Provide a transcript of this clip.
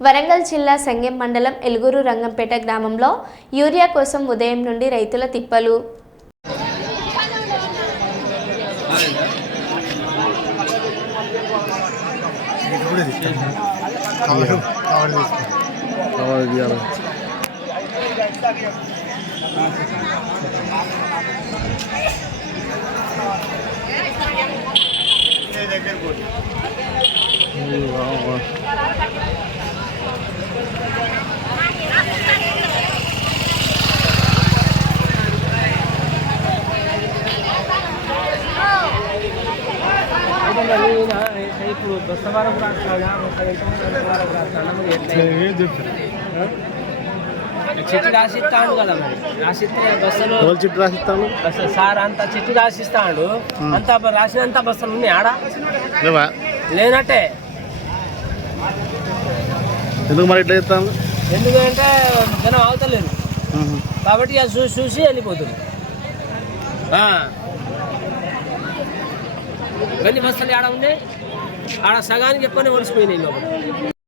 వరంగల్ జిల్లా సంగెం మండలం ఎలుగురు రంగంపేట గ్రామంలో యూరియా కోసం ఉదయం నుండి రైతుల తిప్పలు. ఇప్పుడు దస్తవారం చిట్టు రాసిస్తాడు కదా, మరి రాసిస్తే బస్సులు చిట్టు రాసిస్తాను సార్ అంత చిట్టు రాసిస్తాడు. అంత రాసినంత బస్సులు ఉన్నాయి ఆడ లేనట్టే. ఎందుకు మరి ఇట్లా చెప్తాను? ఎందుకంటే జనం అవతలేరు కాబట్టి అది చూసి చూసి వెళ్ళిపోతుంది. ఇవన్నీ బస్సులు ఆడ ఉన్నాయి, ఆడ సగానికి ఎక్కువనే ఒడిసిపోయినాయి లోపల.